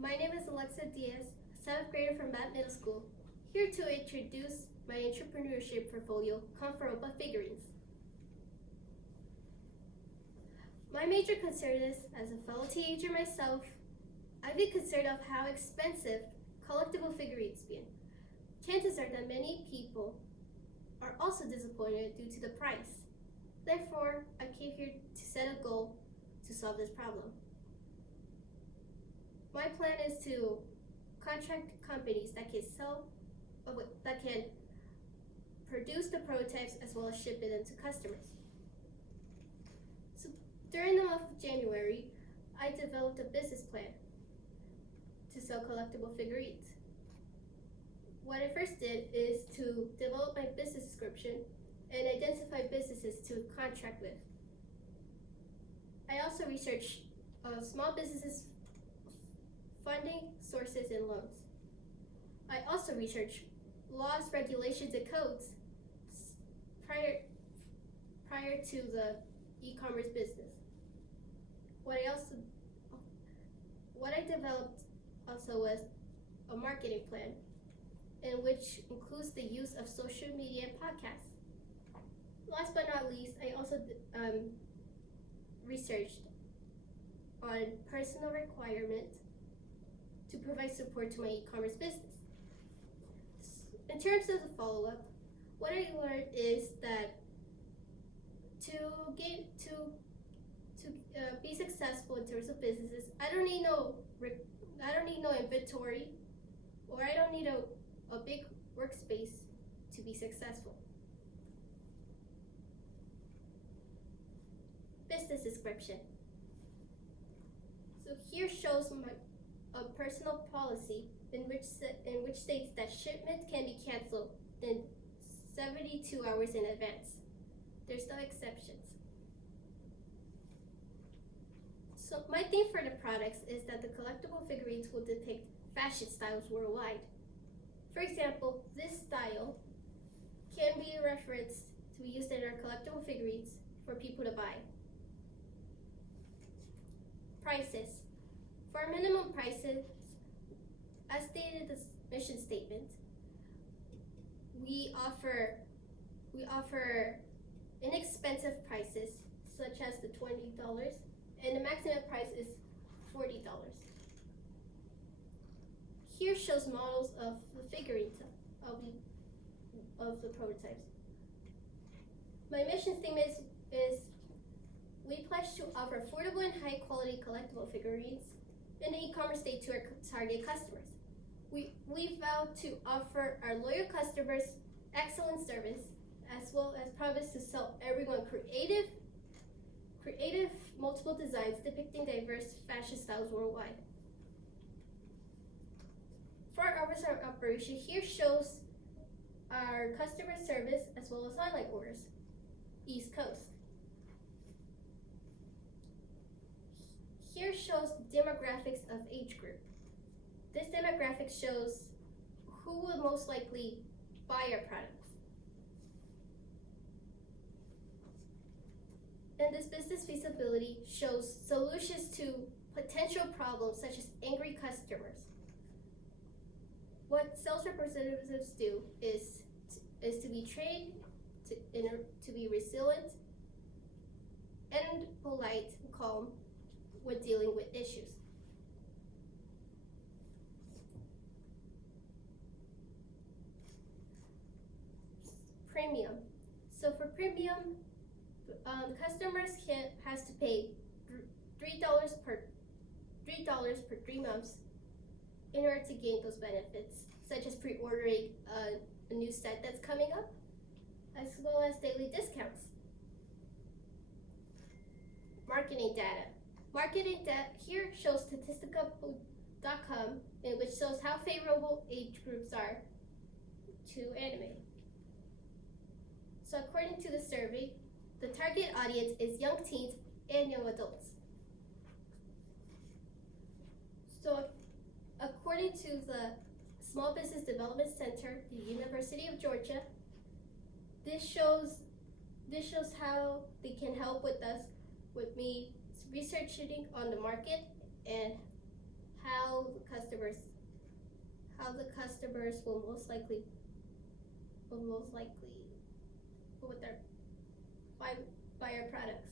My name is Alexa Diaz, a 7th grader from Bat Middle School, here to introduce my entrepreneurship portfolio, Conferopa Figurines. My major concern is, as a fellow teenager myself, I've been concerned of how expensive collectible figurines been. Chances are that many people are also disappointed due to the price. Therefore, I came here to set a goal to solve this problem. My plan is to contract companies that can produce the prototypes as well as ship it to customers. So during the month of January, I developed a business plan to sell collectible figurines. What I first did is to develop my business description and identify businesses to contract with. I also researched small businesses funding sources and loans. I also researched laws, regulations, and codes prior to the e-commerce business. What I developed also was a marketing plan, in which includes the use of social media and podcasts. Last but not least, I also researched on personal requirement to provide support to my e-commerce business. In terms of the follow-up, what I learned is that to be successful in terms of businesses, I don't need no inventory, or I don't need a big workspace to be successful. Business description. So here shows a personal policy in which states that shipment can be canceled in 72 hours in advance. There's no exceptions. So my theme for the products is that the collectible figurines will depict fashion styles worldwide. For example, this style can be a reference to be used in our collectible figurines for people to buy. Prices. For our minimum prices, as stated in the mission statement, we offer inexpensive prices such as the $20, and the maximum price is $40. Here shows models of the figurines of the prototypes. My mission statement is we pledge to offer affordable and high quality collectible figurines in the e-commerce state to our target customers. We vow to offer our loyal customers excellent service, as well as promise to sell everyone creative multiple designs depicting diverse fashion styles worldwide. For our hours of operation, here shows our customer service as well as online orders. East Coast. Here shows demographics of age group. This demographic shows who would most likely buy our products. And this business feasibility shows solutions to potential problems such as angry customers. What sales representatives do is to be trained to be resilient and polite and calm when dealing with issues. Premium. So for premium, customers has to pay $3 per 3 months in order to gain those benefits, such as pre-ordering a new set that's coming up, as well as daily discounts. Marketing data. Marketing data here shows Statistica.com, in which shows how favorable age groups are to anime. So according to the survey, the target audience is young teens and young adults. So according to the Small Business Development Center, the University of Georgia, this shows how they can help with me researching on the market and how the customers will most likely with their buy our products.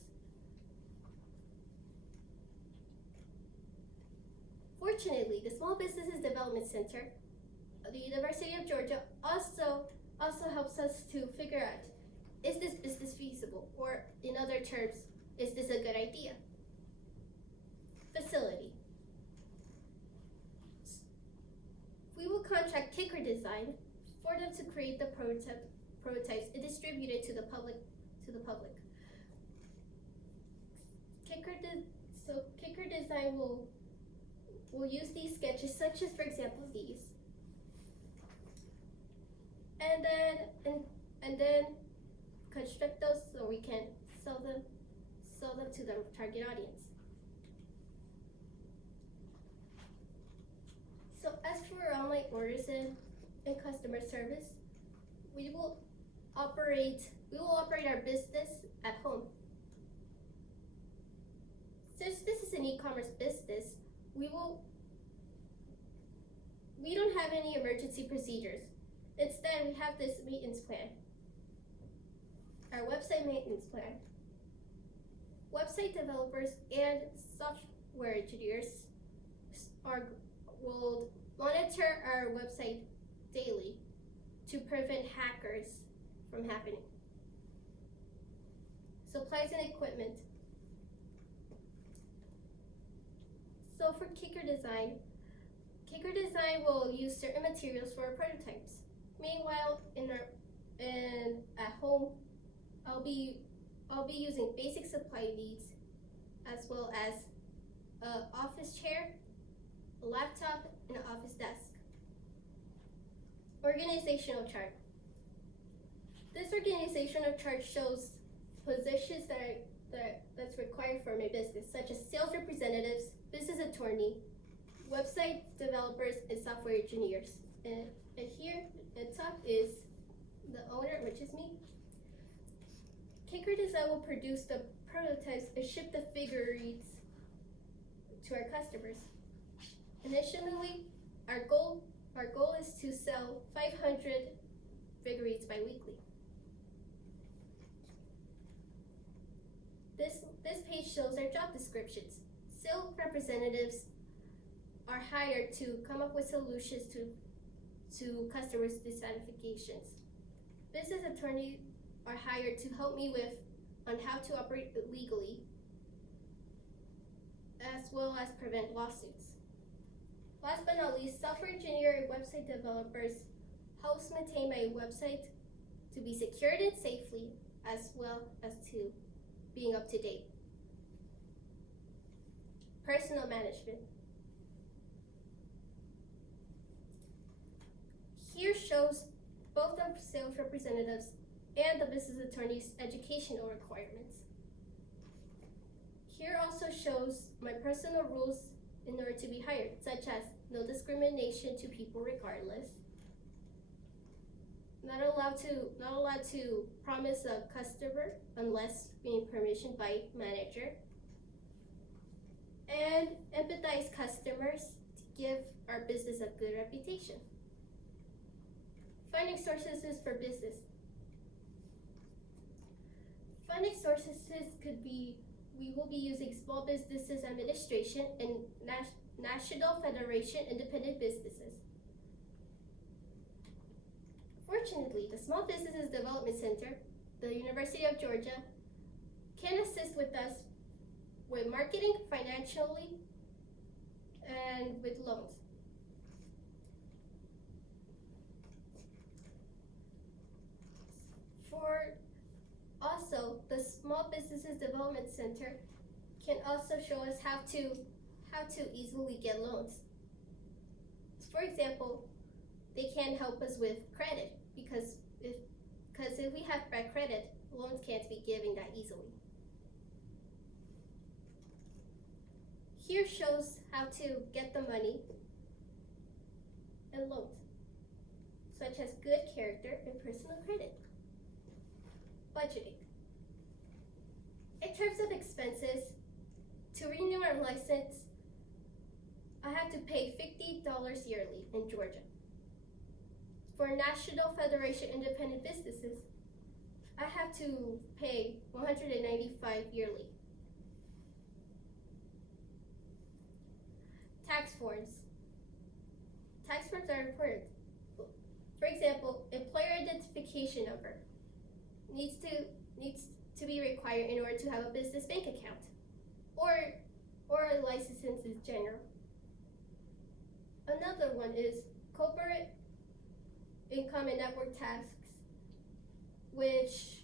Fortunately, the Small Businesses Development Center of the University of Georgia also helps us to figure out, is this business feasible? Or in other terms, is this a good idea? Facility. We will contract Kicker Design for them to create the prototypes and distribute it to the public. Kicker Design will use these sketches, such as, for example, these, and then construct those so we can sell them to the target audience. So as for online orders and customer service, we will operate our business at home. Since this is an e-commerce business, we don't have any emergency procedures. Instead, we have this maintenance plan. Our website maintenance plan. Website developers and software engineers will monitor our website daily to prevent hackers from happening. Supplies and equipment. So for Kicker Design will use certain materials for our prototypes. Meanwhile, at home, I'll be using basic supply needs, as well as an office chair, a laptop, and an office desk. Organizational chart. This organizational chart shows positions that's required for my business, such as sales representatives, business attorney, website developers, and software engineers. And here at top is the owner, which is me. Kicker Design will produce the prototypes and ship the figurines to our customers. Initially, our goal is to sell 500 figurines bi-weekly. This page shows our job descriptions. Sales representatives are hired to come up with solutions to customers' dissatisfactions. Business attorneys are hired to help me on how to operate legally, as well as prevent lawsuits. Last but not least, software engineer and website developers helps maintain my website to be secured and safely, as well as to being up to date. Personal management. Here shows both the sales representatives and the business attorney's educational requirements. Here also shows my personal rules in order to be hired, such as no discrimination to people regardless, not allowed to promise a customer unless being permission by manager, and empathize customers to give our business a good reputation. Funding sources for business. Funding sources could be, we will be using Small Businesses Administration and National Federation Independent Businesses. Fortunately, the Small Businesses Development Center, the University of Georgia, can assist with us with marketing, financially, and with loans. Also, the Small Businesses Development Center can also show us how to easily get loans. For example, they can help us with credit, because if we have bad credit, loans can't be given that easily. Here shows how to get the money and loans, such as good character and personal credit. Budgeting. In terms of expenses, to renew our license, I have to pay $50 yearly in Georgia. For National Federation Independent Businesses, I have to pay $195 yearly. Tax forms. Tax forms are important. For example, employer identification number needs to be required in order to have a business bank account, or a license in general. Another one is corporate income and network tax, which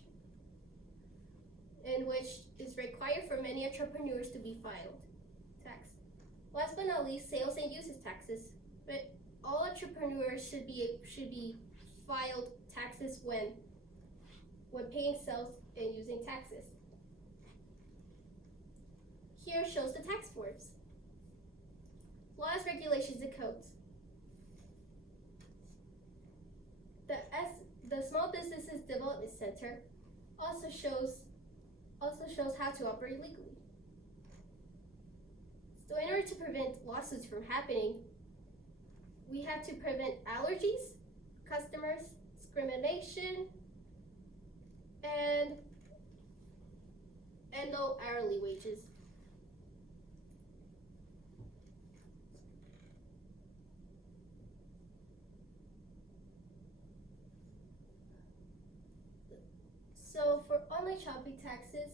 is required for many entrepreneurs to be filed. Tax. Last but not least, sales and uses taxes. But all entrepreneurs should be filed taxes when paying sales and using taxes. Here shows the tax forms. Laws, regulations, and codes. The Small Businesses Development Center also shows how to operate legally. So in order to prevent lawsuits from happening, we have to prevent allergies, customers, discrimination, and low hourly wages. So for online shopping taxes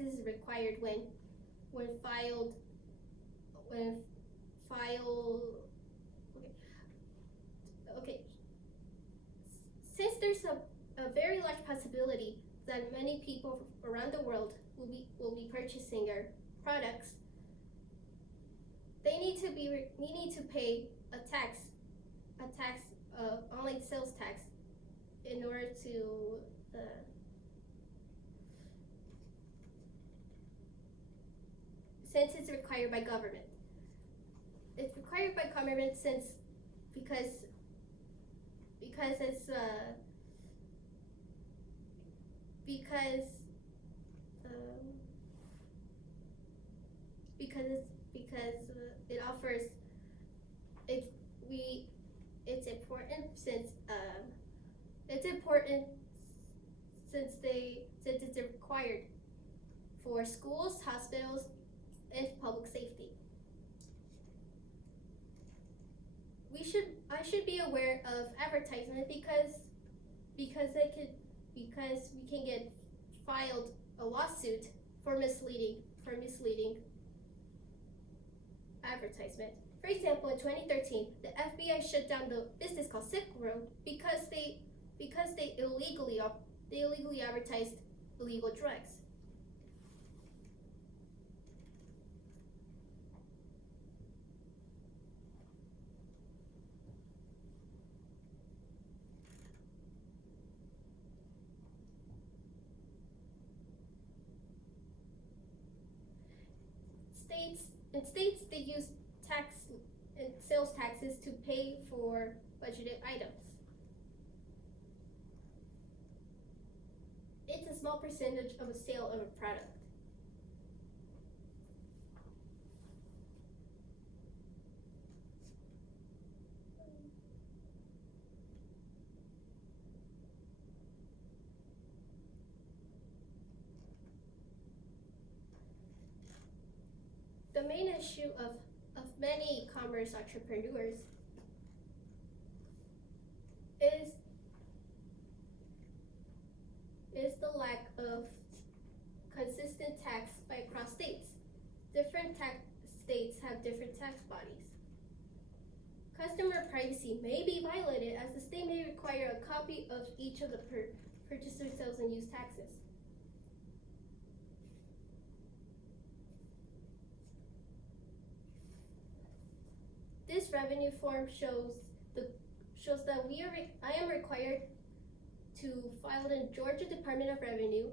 is required when filed. Okay. Since there's a very large possibility that many people around the world will be purchasing our products, they need to pay a tax, online sales tax, in order to since it's required by government. It's required by government because it offers it's important since it's required for schools, hospitals, and public safety. I should be aware of advertisement because we can get filed a lawsuit for misleading advertisement. For example, in 2013, the FBI shut down the business called Silk Road because they illegally advertised illegal drugs. In states, they use tax and sales taxes to pay for budgeted items. It's a small percentage of a sale of a product. The main issue of many e-commerce entrepreneurs is the lack of consistent tax by across states. Different states have different tax bodies. Customer privacy may be violated as the state may require a copy of each of the purchaser sales and use taxes. This revenue form shows that I am required to file in Georgia Department of Revenue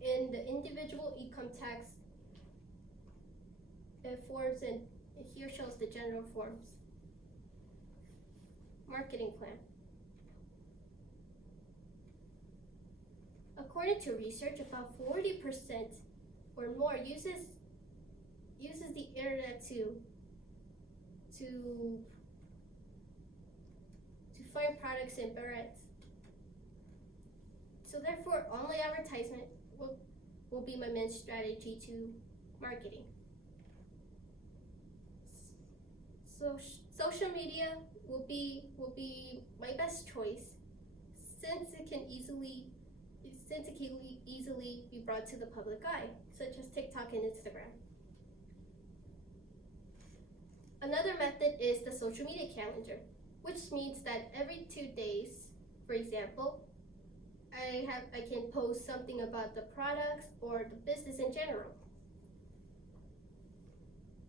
in the individual income tax forms, and here shows the general forms. Marketing plan. According to research, about 40% or more uses the internet to find products and brands. So therefore, online advertisement will be my main strategy to marketing. So social media will be my best choice since it can easily be brought to the public eye, such as TikTok and Instagram. Another method is the social media calendar, which means that every 2 days, for example, I can post something about the products or the business in general.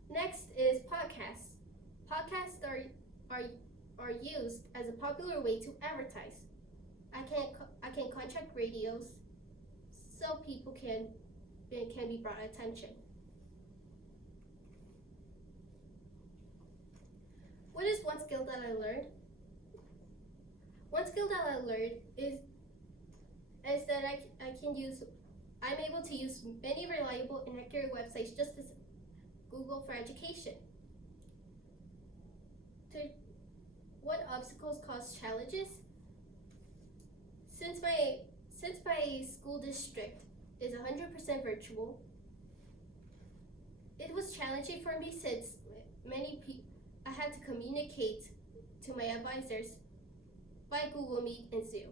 Next is podcasts. Podcasts are used as a popular way to advertise. I can contract radios so people can be brought attention. What is one skill that I learned? One skill that I learned is that I'm able to use many reliable and accurate websites just as Google for education. What obstacles cause challenges? Since my school district is 100% virtual, it was challenging for me since I had to communicate to my advisors by Google Meet and Zoom.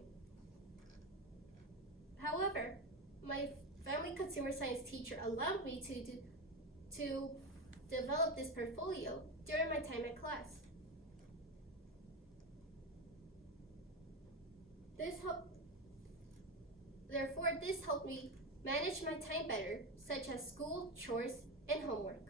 However, my family consumer science teacher allowed me to develop this portfolio during my time at class. This helped me manage my time better, such as school, chores, and homework.